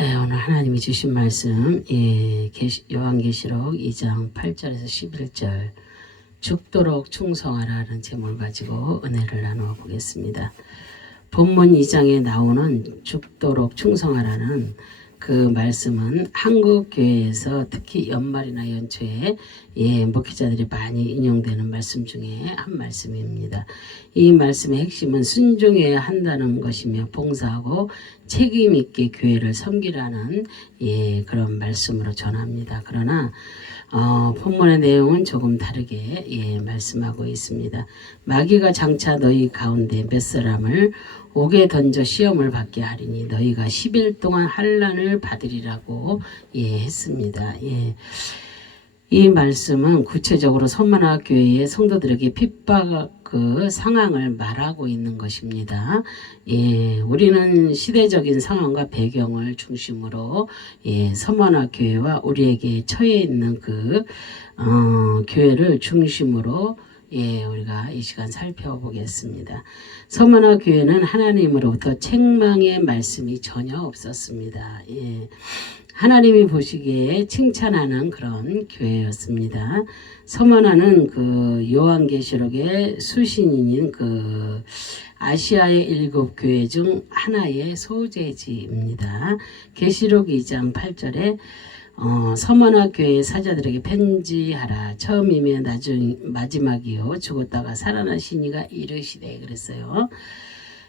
네, 오늘 하나님이 주신 말씀 요한계시록 2장 8절에서 11절 죽도록 충성하라는 제목을 가지고 은혜를 나누어 보겠습니다. 본문 2장에 나오는 죽도록 충성하라는 그 말씀은 한국 교회에서 특히 연말이나 연초에 목회자들이 많이 인용되는 말씀 중에 한 말씀입니다. 이 말씀의 핵심은 순종해야 한다는 것이며 봉사하고 책임 있게 교회를 섬기라는 그런 말씀으로 전합니다. 그러나 본문의 내용은 조금 다르게 말씀하고 있습니다. 마귀가 장차 너희 가운데 몇 사람을 옥에 던져 시험을 받게 하리니 너희가 10일 동안 환난을 받으리라고 했습니다. 이 말씀은 구체적으로 서머나 교회의 성도들에게 핍박 그 상황을 말하고 있는 것입니다. 우리는 시대적인 상황과 배경을 중심으로 서머나 교회와 우리에게 처해 있는 그 교회를 중심으로 우리가 이 시간 살펴보겠습니다. 서머나 교회는 하나님으로부터 책망의 말씀이 전혀 없었습니다. 하나님이 보시기에 칭찬하는 그런 교회였습니다. 서머나는 그 요한계시록의 수신인인 그 아시아의 7 교회 중 하나의 소재지입니다. 계시록 2장 8절에 서머나 교회의 사자들에게 편지하라. 처음이며 마지막이요 죽었다가 살아나시니가 이르시되 그랬어요.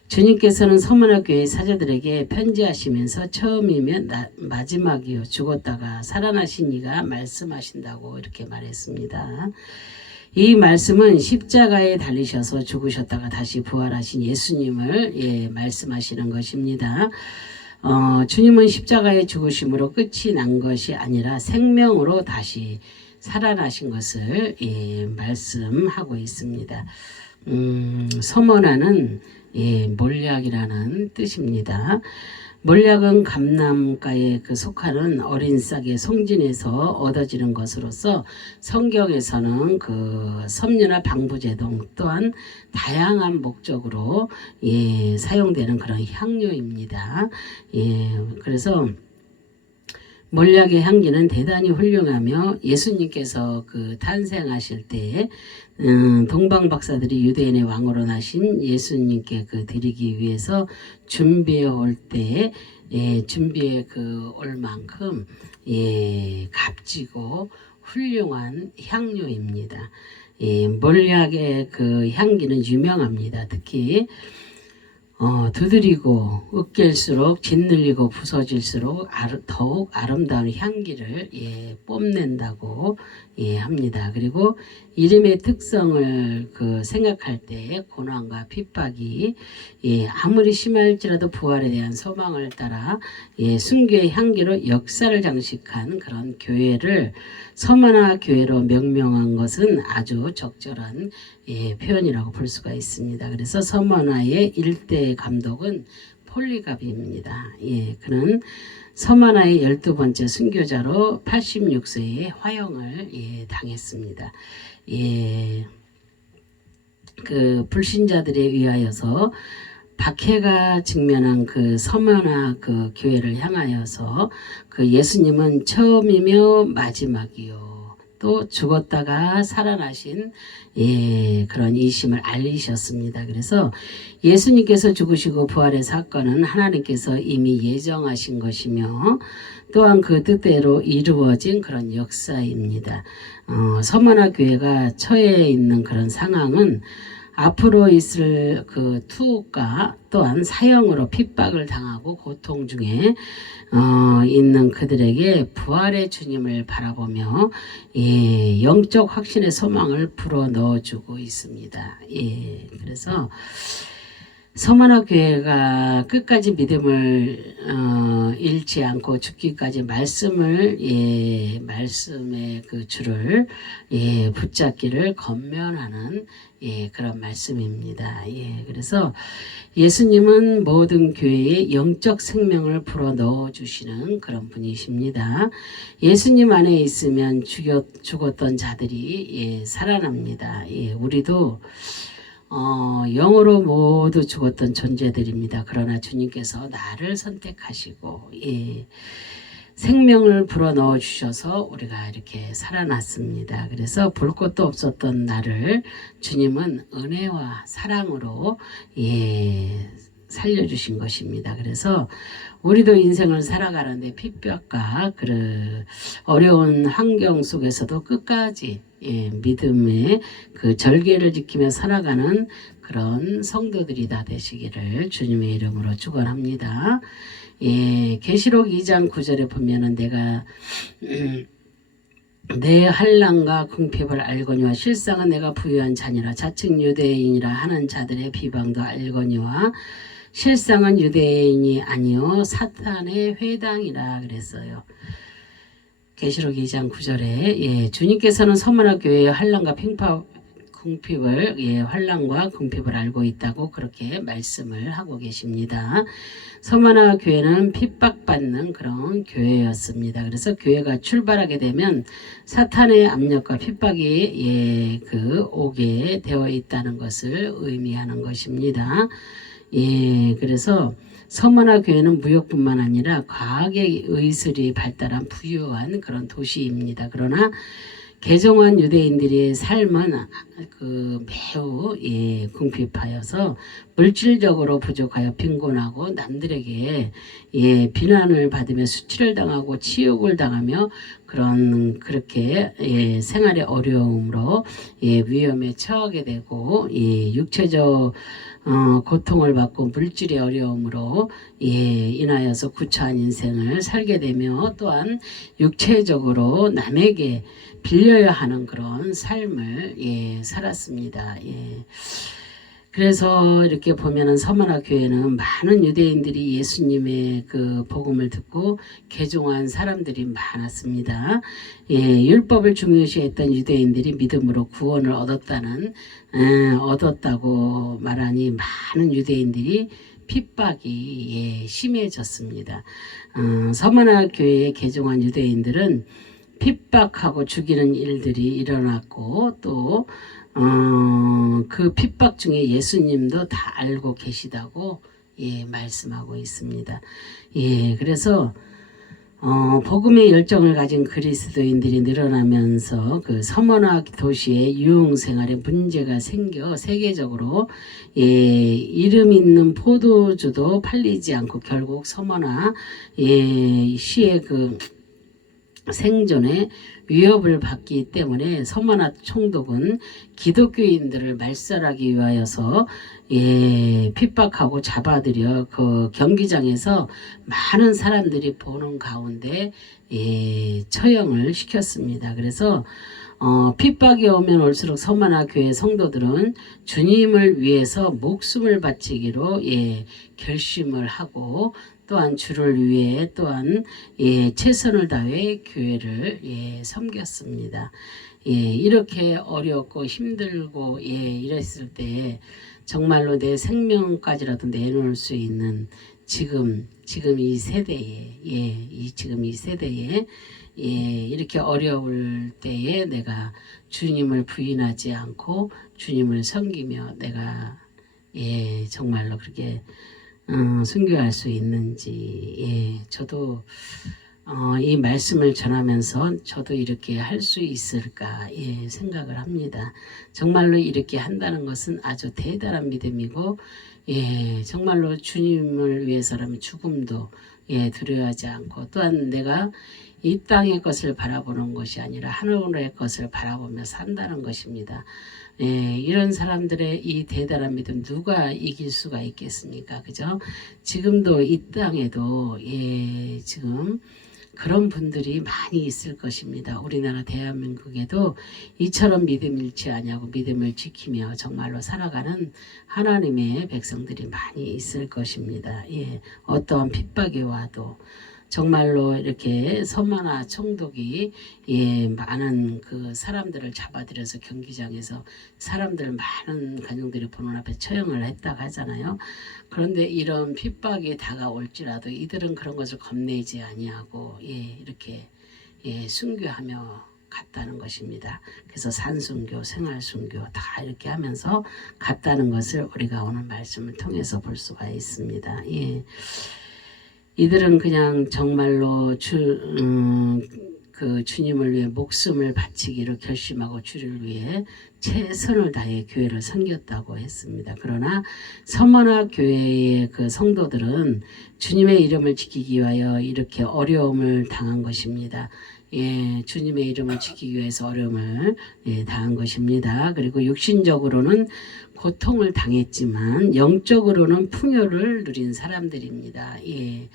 주님께서는 서머나 교회의 사자들에게 편지하시면서 처음이면 마지막이요 죽었다가 살아나시니가 말씀하신다고 이렇게 말했습니다. 이 말씀은 십자가에 달리셔서 죽으셨다가 다시 부활하신 예수님을 말씀하시는 것입니다. 주님은 십자가의 죽으심으로 끝이 난 것이 아니라 생명으로 다시 살아나신 것을 말씀하고 있습니다. 서머나는 몰약이라는 뜻입니다. 몰약은 감람가에 속하는 어린 싹의 송진에서 얻어지는 것으로서 성경에서는 그 섬유나 방부제동 또한 다양한 목적으로 사용되는 그런 향료입니다. 그래서 몰약의 향기는 대단히 훌륭하며 예수님께서 그 탄생하실 때 동방 박사들이 유대인의 왕으로 나신 예수님께 그 드리기 위해서 준비해 올 때 준비해 올 만큼 값지고 훌륭한 향료입니다. 몰약의 그 향기는 유명합니다. 특히 두드리고 으깰수록 짓눌리고 부서질수록 더욱 아름다운 향기를 뽐낸다고 합니다. 그리고 이름의 특성을 생각할 때 고난과 핍박이 아무리 심할지라도 부활에 대한 소망을 따라 순교의 향기로 역사를 장식한 그런 교회를 서머나 교회로 명명한 것은 아주 적절한 표현이라고 볼 수가 있습니다. 그래서 서머나의 일대 감독은 폴리갑입니다. 그는 서머나의 12번째 순교자로 86세에 화형을 당했습니다. 그 불신자들에 의하여서 박해가 직면한 그 서머나 그 교회를 향하여서 그 예수님은 처음이며 마지막이요 또 죽었다가 살아나신 그런 이심을 알리셨습니다. 그래서 예수님께서 죽으시고 부활의 사건은 하나님께서 이미 예정하신 것이며 또한 그 뜻대로 이루어진 그런 역사입니다. 서머나 교회가 처해 있는 그런 상황은 앞으로 있을 그 투옥과 또한 사형으로 핍박을 당하고 고통 중에 있는 그들에게 부활의 주님을 바라보며 영적 확신의 소망을 불어 넣어주고 있습니다. 그래서 서머나 교회가 끝까지 믿음을 잃지 않고 죽기까지 말씀의 그 줄을 붙잡기를 권면하는 그런 말씀입니다. 그래서 예수님은 모든 교회에 영적 생명을 불어 넣어 주시는 그런 분이십니다. 예수님 안에 있으면 죽었던 자들이 살아납니다. 우리도 영으로 모두 죽었던 존재들입니다. 그러나 주님께서 나를 선택하시고 생명을 불어넣어 주셔서 우리가 이렇게 살아났습니다. 그래서 볼 것도 없었던 나를 주님은 은혜와 사랑으로 살려주신 것입니다. 그래서 우리도 인생을 살아가는데 핍박과 어려운 환경 속에서도 끝까지 믿음의 그 절개를 지키며 살아가는 그런 성도들이 다 되시기를 주님의 이름으로 축원합니다. 계시록 2장 9절에 보면은 내가 내 환난과 궁핍을 알거니와 실상은 내가 부유한 자니라 자칭 유대인이라 하는 자들의 비방도 알거니와 실상은 유대인이 아니요 사탄의 회당이라 그랬어요. 계시록 2장 9절에 주님께서는 서머나 교회의 환난과 궁핍을 환난과 궁핍을 알고 있다고 그렇게 말씀을 하고 계십니다. 서머나 교회는 핍박받는 그런 교회였습니다. 그래서 교회가 출발하게 되면 사탄의 압력과 핍박이 오게 되어 있다는 것을 의미하는 것입니다. 그래서 서머나 교회는 무역뿐만 아니라 과학의 의술이 발달한 부유한 그런 도시입니다. 그러나 개종한 유대인들의 삶은 매우 궁핍하여서 물질적으로 부족하여 빈곤하고 남들에게 비난을 받으며 수치를 당하고 치욕을 당하며 그렇게 생활의 어려움으로 위험에 처하게 되고 육체적 고통을 받고 물질의 어려움으로 인하여서 구차한 인생을 살게 되며 또한 육체적으로 남에게 빌려야 하는 그런 삶을 살았습니다. 그래서 이렇게 보면은 서머나 교회는 많은 유대인들이 예수님의 그 복음을 듣고 개종한 사람들이 많았습니다. 율법을 중요시했던 유대인들이 믿음으로 구원을 얻었다고 말하니 많은 유대인들이 핍박이 심해졌습니다. 서머나 교회에 개종한 유대인들은 핍박하고 죽이는 일들이 일어났고 또 그 핍박 중에 예수님도 다 알고 계시다고 말씀하고 있습니다. 그래서 복음의 열정을 가진 그리스도인들이 늘어나면서 그 서머나 도시의 유흥생활에 문제가 생겨 세계적으로 이름 있는 포도주도 팔리지 않고 결국 서머나 시의 생존에 위협을 받기 때문에 서머나 총독은 기독교인들을 말살하기 위하여서 핍박하고 잡아들여 그 경기장에서 많은 사람들이 보는 가운데 처형을 시켰습니다. 그래서 핍박이 오면 올수록 서머나 교회 성도들은 주님을 위해서 목숨을 바치기로 결심을 하고 또한 주를 위해 또한 최선을 다해 교회를 섬겼습니다. 이렇게 어렵고 힘들고 이랬을 때 정말로 내 생명까지라도 내놓을 수 있는 지금 이 세대에 지금 이 세대에 이렇게 어려울 때에 내가 주님을 부인하지 않고 주님을 섬기며 내가 정말로 그렇게 순교할 수 있는지 저도 이 말씀을 전하면서 저도 이렇게 할 수 있을까 생각을 합니다. 정말로 이렇게 한다는 것은 아주 대단한 믿음이고 정말로 주님을 위해서라면 죽음도 두려워하지 않고 또한 내가 이 땅의 것을 바라보는 것이 아니라 하늘의 것을 바라보며 산다는 것입니다. 이런 사람들의 이 대단한 믿음 누가 이길 수가 있겠습니까? 그죠? 지금도 이 땅에도 지금 그런 분들이 많이 있을 것입니다. 우리나라 대한민국에도 이처럼 믿음 잃지 아니하고 믿음을 지키며 정말로 살아가는 하나님의 백성들이 많이 있을 것입니다. 어떠한 핍박이 와도 정말로 이렇게 서머나 총독이 많은 그 사람들을 잡아들여서 경기장에서 사람들 많은 가정들이 보는 앞에 처형을 했다고 하잖아요. 그런데 이런 핍박이 다가올지라도 이들은 그런 것을 겁내지 아니하고 이렇게 순교하며 갔다는 것입니다. 그래서 산순교, 생활순교 다 이렇게 하면서 갔다는 것을 우리가 오늘 말씀을 통해서 볼 수가 있습니다. 예. 이들은 그냥 정말로 그 주님을 위해 목숨을 바치기로 결심하고 주를 위해 최선을 다해 교회를 섬겼다고 했습니다. 그러나 서머나 교회의 그 성도들은 주님의 이름을 지키기 위하여 이렇게 어려움을 당한 것입니다. 예, 주님의 이름을 지키기 위해서 어려움을 당한 것입니다. 그리고 육신적으로는 고통을 당했지만 영적으로는 풍요를 누린 사람들입니다. 예.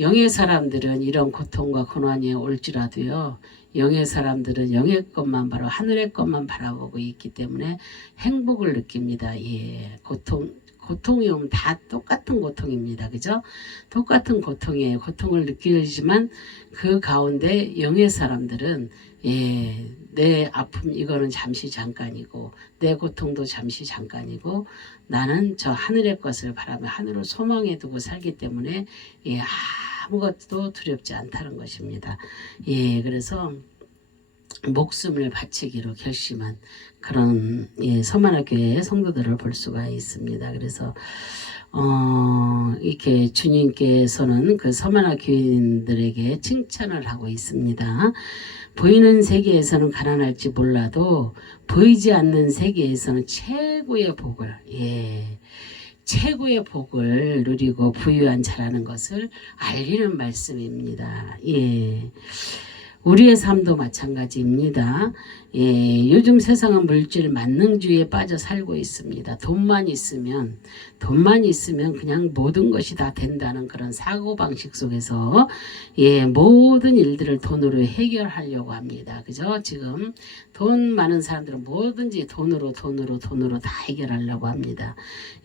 영의 사람들은 이런 고통과 고난이 올지라도요. 영의 사람들은 영의 것만 바로 하늘의 것만 바라보고 있기 때문에 행복을 느낍니다. 예, 고통이 오면 다 똑같은 고통입니다. 그죠? 똑같은 고통이에요. 고통을 느끼지만 그 가운데 영의 사람들은 예, 내 아픔 이거는 잠시 잠깐이고 내 고통도 잠시 잠깐이고 나는 저 하늘의 것을 바라며 하늘을 소망해 두고 살기 때문에 예, 아무것도 두렵지 않다는 것입니다. 예, 그래서 목숨을 바치기로 결심한 그런 예, 서머나 교회의 성도들을 볼 수가 있습니다. 그래서 이렇게 주님께서는 그 서머나 교인들에게 칭찬을 하고 있습니다. 보이는 세계에서는 가난할지 몰라도 보이지 않는 세계에서는 최고의 복을 최고의 복을 누리고 부유한 자라는 것을 알리는 말씀입니다. 예. 우리의 삶도 마찬가지입니다. 예, 요즘 세상은 물질 만능주의에 빠져 살고 있습니다. 돈만 있으면 그냥 모든 것이 다 된다는 그런 사고방식 속에서 예, 모든 일들을 돈으로 해결하려고 합니다. 그죠? 지금 돈 많은 사람들은 뭐든지 돈으로 다 해결하려고 합니다.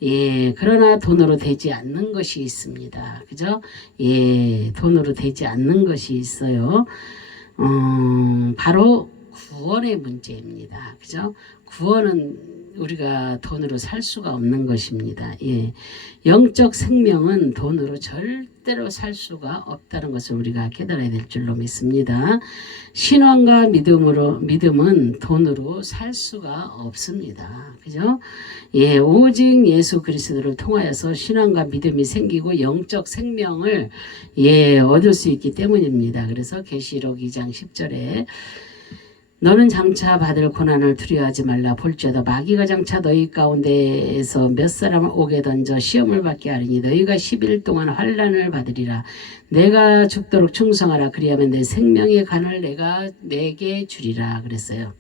예, 그러나 돈으로 되지 않는 것이 있습니다. 그죠? 예, 돈으로 되지 않는 것이 있어요. 바로 구원의 문제입니다. 그죠? 구원은 우리가 돈으로 살 수가 없는 것입니다. 예. 영적 생명은 돈으로 절대로 살 수가 없다는 것을 우리가 깨달아야 될 줄로 믿습니다. 신앙과 믿음은 돈으로 살 수가 없습니다. 그죠? 예, 오직 예수 그리스도를 통하여서 신앙과 믿음이 생기고 영적 생명을 예, 얻을 수 있기 때문입니다. 그래서 계시록 2장 10절에 너는 장차 받을 고난을 두려워하지 말라. 볼지어다 마귀가 장차 너희 가운데에서 몇 사람을 오게 던져 시험을 받게 하리니 너희가 10일 동안 환난을 받으리라. 내가 죽도록 충성하라. 그리하면 내 생명의 간을 내게 주리라. 그랬어요.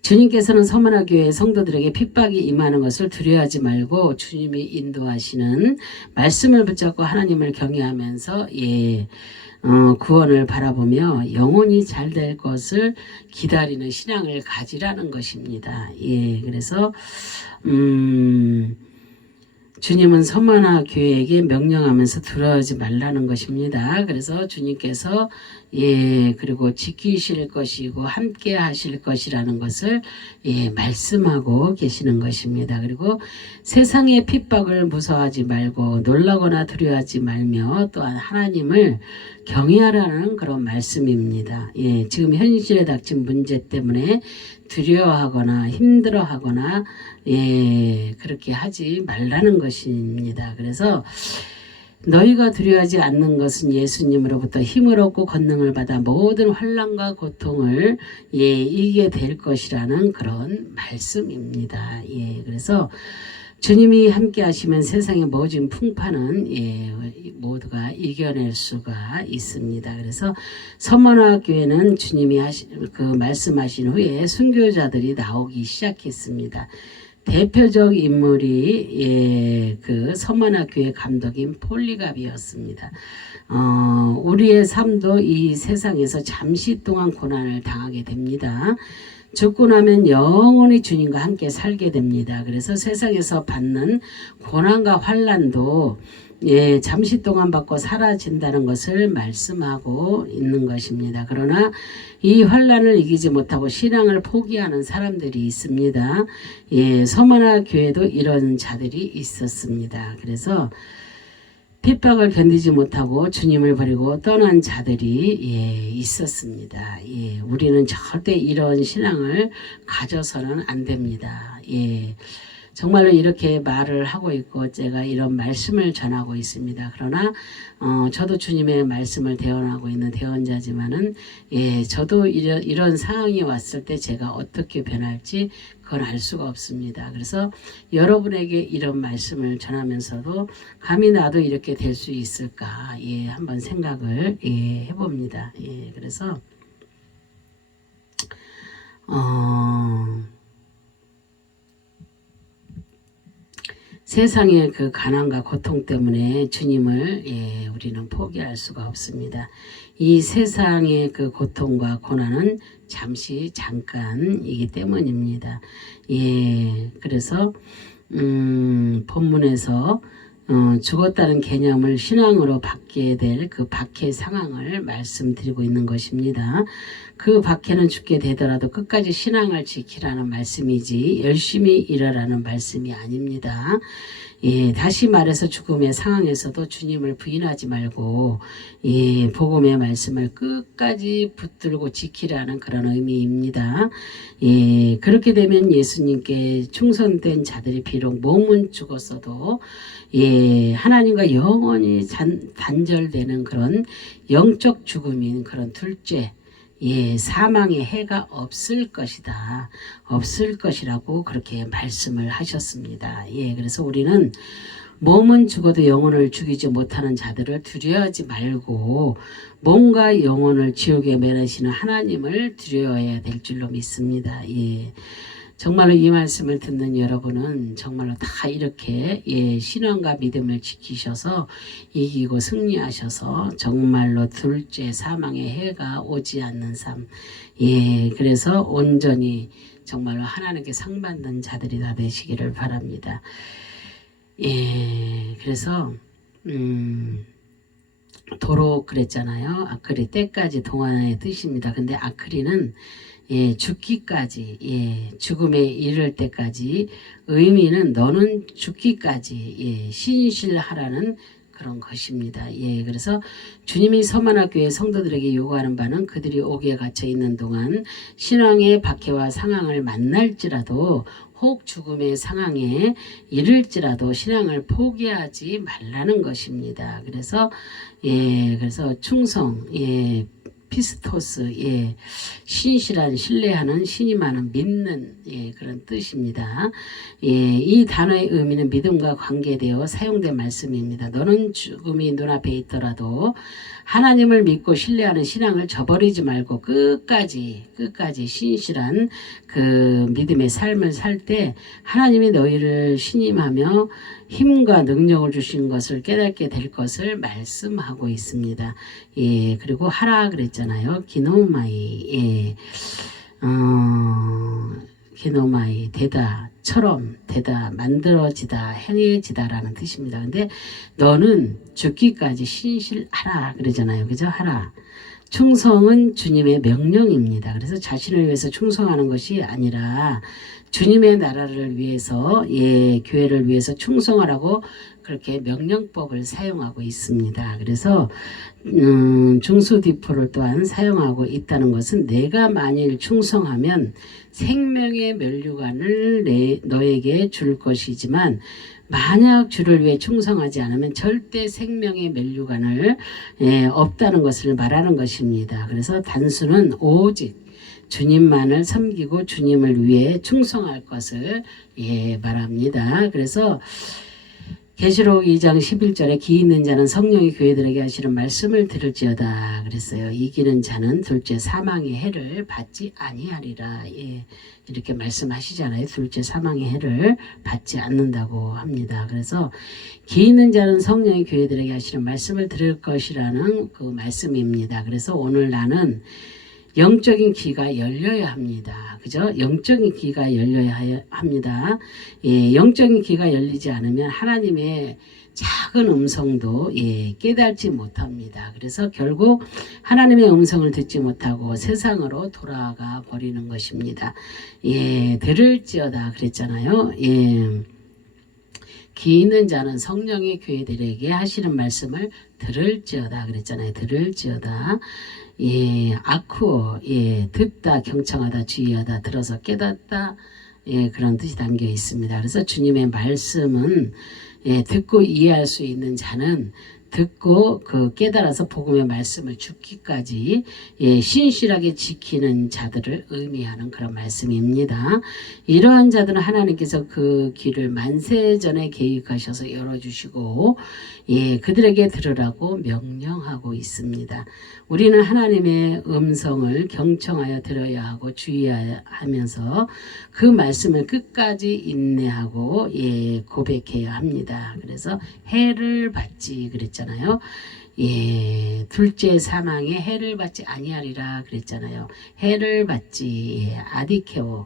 주님께서는 서머나 교회 성도들에게 핍박이 임하는 것을 두려워하지 말고 주님이 인도하시는 말씀을 붙잡고 하나님을 경외하면서 구원을 바라보며 영혼이 잘 될 것을 기다리는 신앙을 가지라는 것입니다. 예, 그래서 주님은 서머나 교회에게 명령하면서 두려워하지 말라는 것입니다. 그래서 주님께서 그리고 지키실 것이고 함께 하실 것이라는 것을 말씀하고 계시는 것입니다. 그리고 세상의 핍박을 무서워하지 말고 놀라거나 두려워하지 말며 또한 하나님을 경외하라는 그런 말씀입니다. 지금 현실에 닥친 문제 때문에 두려워하거나 힘들어하거나 그렇게 하지 말라는 것입니다. 그래서 너희가 두려워하지 않는 것은 예수님으로부터 힘을 얻고 권능을 받아 모든 환난과 고통을 이기게 될 것이라는 그런 말씀입니다. 그래서 주님이 함께 하시면 세상의 모든 풍파는 모두가 이겨낼 수가 있습니다. 그래서 서머나 교회는 주님이 말씀하신 후에 순교자들이 나오기 시작했습니다. 대표적 인물이 그 서머나 교회 감독인 폴리갑이었습니다. 우리의 삶도 이 세상에서 잠시 동안 고난을 당하게 됩니다. 죽고 나면 영원히 주님과 함께 살게 됩니다. 그래서 세상에서 받는 고난과 환난도 잠시 동안 받고 사라진다는 것을 말씀하고 있는 것입니다. 그러나 이 환난을 이기지 못하고 신앙을 포기하는 사람들이 있습니다. 서머나 교회도 이런 자들이 있었습니다. 그래서 핍박을 견디지 못하고 주님을 버리고 떠난 자들이 있었습니다. 우리는 절대 이런 신앙을 가져서는 안 됩니다. 정말로 이렇게 말을 하고 있고 제가 이런 말씀을 전하고 있습니다. 그러나 저도 주님의 말씀을 대언하고 있는 대언자지만은 저도 이런 상황이 왔을 때 제가 어떻게 변할지 그건 알 수가 없습니다. 그래서 여러분에게 이런 말씀을 전하면서도 감히 나도 이렇게 될 수 있을까 한번 생각을 해봅니다. 그래서 세상의 그 가난과 고통 때문에 주님을 우리는 포기할 수가 없습니다. 이 세상의 그 고통과 고난은 잠깐이기 때문입니다. 그래서 본문에서 죽었다는 개념을 신앙으로 받게 될 그 박해 상황을 말씀드리고 있는 것입니다. 그 박해는 죽게 되더라도 끝까지 신앙을 지키라는 말씀이지 열심히 일하라는 말씀이 아닙니다. 다시 말해서 죽음의 상황에서도 주님을 부인하지 말고 복음의 말씀을 끝까지 붙들고 지키라는 그런 의미입니다. 그렇게 되면 예수님께 충성된 자들이 비록 몸은 죽었어도 하나님과 영원히 단절되는 그런 영적 죽음인 그런 둘째 사망의 해가 없을 것이다. 없을 것이라고 그렇게 말씀을 하셨습니다. 그래서 우리는 몸은 죽어도 영혼을 죽이지 못하는 자들을 두려워하지 말고 몸과 영혼을 지옥에 매라시는 하나님을 두려워해야 될 줄로 믿습니다. 정말로 이 말씀을 듣는 여러분은 정말로 다 이렇게 신앙과 믿음을 지키셔서 이기고 승리하셔서 정말로 둘째 사망의 해가 오지 않는 삶 그래서 온전히 정말로 하나님께 상받는 자들이 다 되시기를 바랍니다. 그래서 도로 그랬잖아요. 아크리 때까지 동안의 뜻입니다. 근데 아크리는 죽기까지 죽음에 이를 때까지 의미는 너는 죽기까지 신실하라는 그런 것입니다. 그래서 주님이 서만학교의 성도들에게 요구하는 바는 그들이 옥에 갇혀 있는 동안 신앙의 박해와 상황을 만날지라도 혹 죽음의 상황에 이를지라도 신앙을 포기하지 말라는 것입니다. 그래서 그래서 충성 피스토스 신실한 신뢰하는 신임하는 믿는 그런 뜻입니다. 이 단어의 의미는 믿음과 관계되어 사용된 말씀입니다. 너는 죽음이 눈앞에 있더라도 하나님을 믿고 신뢰하는 신앙을 저버리지 말고 끝까지 신실한 그 믿음의 삶을 살 때 하나님이 너희를 신임하며 힘과 능력을 주신 것을 깨닫게 될 것을 말씀하고 있습니다. 그리고 하라 그랬잖아요. 기노마이 기노마이 되다처럼 되다 만들어지다 행해지다라는 뜻입니다. 근데 너는 죽기까지 신실하라 그러잖아요. 그죠? 하라. 충성은 주님의 명령입니다. 그래서 자신을 위해서 충성하는 것이 아니라 주님의 나라를 위해서 교회를 위해서 충성하라고 그렇게 명령법을 사용하고 있습니다. 그래서 중수디포를 또한 사용하고 있다는 것은 내가 만일 충성하면 생명의 면류관을 너에게 줄 것이지만 만약 주를 위해 충성하지 않으면 절대 생명의 면류관을 없다는 것을 말하는 것입니다. 그래서 단수는 오직 주님만을 섬기고 주님을 위해 충성할 것을 말합니다. 그래서 계시록 2장 11절에 기 있는 자는 성령이 교회들에게 하시는 말씀을 들을지어다 그랬어요. 이기는 자는 둘째 사망의 해를 받지 아니하리라. 이렇게 말씀하시잖아요. 둘째 사망의 해를 받지 않는다고 합니다. 그래서 기 있는 자는 성령이 교회들에게 하시는 말씀을 들을 것이라는 그 말씀입니다. 그래서 오늘 나는 영적인 귀가 열려야 합니다. 그죠? 영적인 귀가 열려야 합니다. 영적인 귀가 열리지 않으면 하나님의 작은 음성도 깨닫지 못합니다. 그래서 결국 하나님의 음성을 듣지 못하고 세상으로 돌아가 버리는 것입니다. 들을지어다 그랬잖아요. 기 있는 자는 성령의 교회들에게 하시는 말씀을 들을지어다 그랬잖아요. 들을지어다. 예, 아쿠어, 예, 듣다, 경청하다, 주의하다, 들어서 깨닫다, 예, 그런 뜻이 담겨 있습니다. 그래서 주님의 말씀은 예, 듣고 이해할 수 있는 자는 듣고 그 깨달아서 복음의 말씀을 죽기까지 예, 신실하게 지키는 자들을 의미하는 그런 말씀입니다. 이러한 자들은 하나님께서 그 길을 만세전에 계획하셔서 열어주시고 예, 그들에게 들으라고 명령하고 있습니다. 우리는 하나님의 음성을 경청하여 들어야 하고 주의하면서 그 말씀을 끝까지 인내하고 예, 고백해야 합니다. 그래서 해를 받지 그랬잖아요. 예, 둘째 사망에 해를 받지 아니하리라 그랬잖아요. 해를 받지 예, 아디케오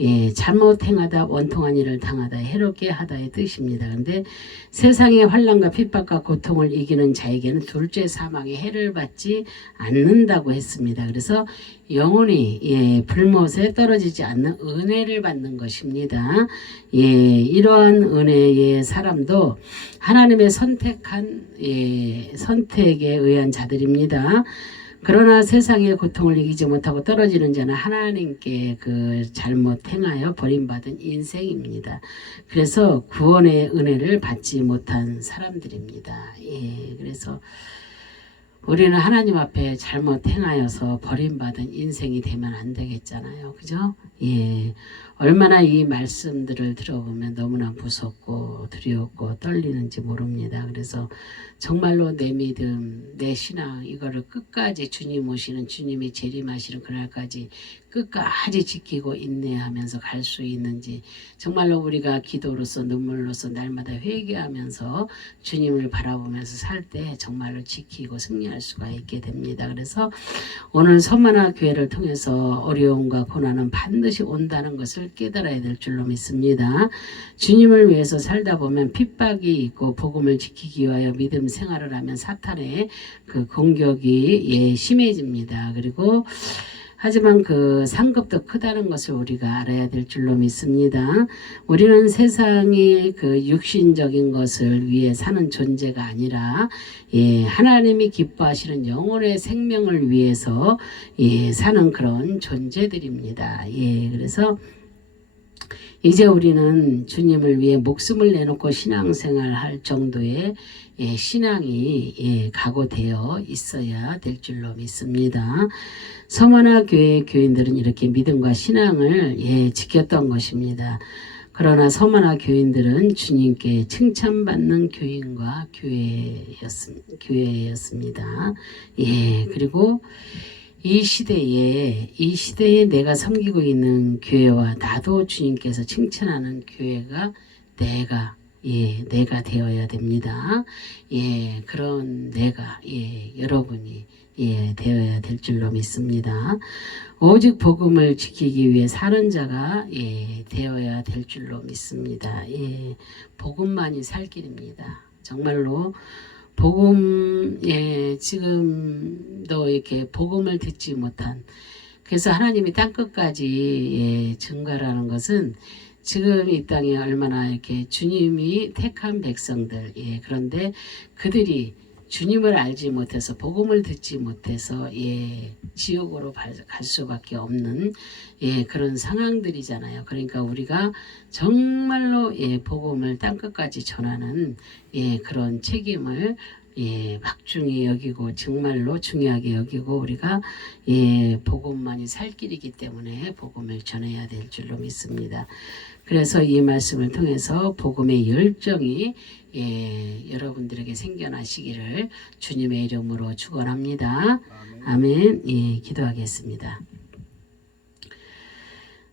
예, 잘못 행하다 원통한 일을 당하다 해롭게 하다의 뜻입니다. 그런데 세상의 환난과 핍박과 고통을 이기는 자에게는 둘째 사망의 해를 받지 않는다고 했습니다. 그래서 영혼이 예, 불못에 떨어지지 않는 은혜를 받는 것입니다. 예, 이러한 은혜의 사람도 하나님의 선택한 예, 선택에 의한 자들입니다. 그러나 세상의 고통을 이기지 못하고 떨어지는 자는 하나님께 그 잘못 행하여 버림받은 인생입니다. 그래서 구원의 은혜를 받지 못한 사람들입니다. 예, 그래서 우리는 하나님 앞에 잘못 행하여서 버림받은 인생이 되면 안 되겠잖아요. 그죠? 예. 얼마나 이 말씀들을 들어보면 너무나 무섭고 두렵고 떨리는지 모릅니다. 그래서 정말로 내 믿음, 내 신앙 이거를 끝까지 주님 오시는 주님이 재림하시는 그날까지 끝까지 지키고 인내하면서 갈 수 있는지 정말로 우리가 기도로서 눈물로서 날마다 회개하면서 주님을 바라보면서 살 때 정말로 지키고 승리할 수가 있게 됩니다. 그래서 오늘 서만화 교회를 통해서 어려움과 고난은 반드시 온다는 것을 깨달아야 될 줄로 믿습니다. 주님을 위해서 살다 보면 핍박이 있고 복음을 지키기 위하여 믿음 생활을 하면 사탄의 그 공격이 예, 심해집니다. 그리고 하지만 그 상급도 크다는 것을 우리가 알아야 될 줄로 믿습니다. 우리는 세상의 그 육신적인 것을 위해 사는 존재가 아니라 예, 하나님이 기뻐하시는 영혼의 생명을 위해서 예, 사는 그런 존재들입니다. 예, 그래서 이제 우리는 주님을 위해 목숨을 내놓고 신앙생활 할 정도의 예, 신앙이 예, 각오되어 있어야 될 줄로 믿습니다. 서만화 교회 교인들은 이렇게 믿음과 신앙을 예, 지켰던 것입니다. 그러나 서만화 교인들은 주님께 칭찬받는 교인과 교회였습니다. 예, 그리고 이 시대에 내가 섬기고 있는 교회와 나도 주님께서 칭찬하는 교회가 내가 되어야 됩니다. 예, 그런 여러분이 되어야 될 줄로 믿습니다. 오직 복음을 지키기 위해 사는 자가 되어야 될 줄로 믿습니다. 예, 복음만이 살 길입니다. 정말로 복음 지금도 이렇게 복음을 듣지 못한 그래서 하나님이 땅끝까지 증거라는 것은 지금 이 땅에 얼마나 이렇게 주님이 택한 백성들 그런데 그들이 주님을 알지 못해서 복음을 듣지 못해서 지옥으로 갈 수밖에 없는 그런 상황들이잖아요. 그러니까 우리가 정말로 복음을 땅끝까지 전하는 그런 책임을 막중히 여기고 정말로 중요하게 여기고 우리가 복음만이 살 길이기 때문에 복음을 전해야 될 줄로 믿습니다. 그래서 이 말씀을 통해서 복음의 열정이 여러분들에게 생겨나시기를 주님의 이름으로 축원합니다. 아멘. 기도하겠습니다.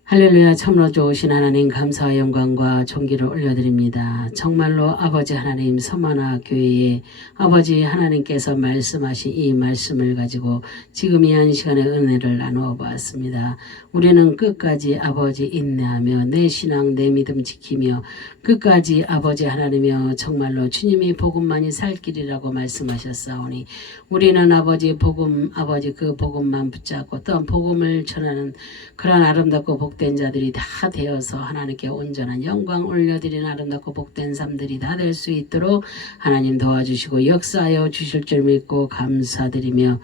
할렐루야. 참으로 좋으신 하나님 감사와 영광과 존귀를 올려드립니다. 정말로 아버지 하나님 서만화 교회에 아버지 하나님께서 말씀하신 이 말씀을 가지고 지금 이 한 시간의 은혜를 나누어 보았습니다. 우리는 끝까지 아버지 인내하며 내 신앙 내 믿음 지키며 끝까지 아버지 하나님이여 정말로 주님이 복음만이 살 길이라고 말씀하셨사오니 우리는 아버지 복음 아버지 그 복음만 붙잡고 또한 복음을 전하는 그런 아름답고 복된 자들이 다 되어서 하나님께 온전한 영광 올려드리는 아름답고 복된 삶들이 다 될 수 있도록 하나님 도와주시고 역사하여 주실 줄 믿고 감사드리며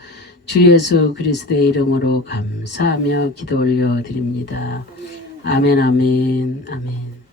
주 예수 그리스도의 이름으로 감사하며 기도 올려드립니다. 아멘 아멘 아멘.